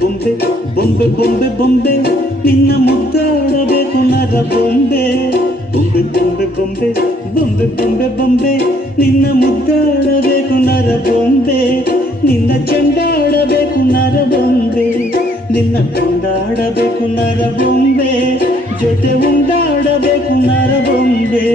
ಬೊಂಬೆ ಬೊಂಬೆ ಬೊಂಬೆ ಬೊಂಬೆ ನಿನ್ನ ಮುದ್ದಾಡಬೇಕು ನರ ಬೊಂಬೆ ಬೊಂಬೆ ಬೊಂಬೆ ಬೊಂಬೆ ಬೊಂಬೆ ಬೊಂಬೆ ಬೊಂಬೆ ನಿನ್ನ ಮುದ್ದಾಡಬೇಕು ನರ ಬೊಂಬೆ ನಿನ್ನ ಚೆಂಡಾಡಬೇಕು ನರ ಬೊಂಬೆ ನಿನ್ನ ಕೊಂಡಾಡಬೇಕು ನರ ಬೊಂಬೆ ಜೊತೆ ಉಂಡಾಡಬೇಕು ನರ ಬೊಂಬೆ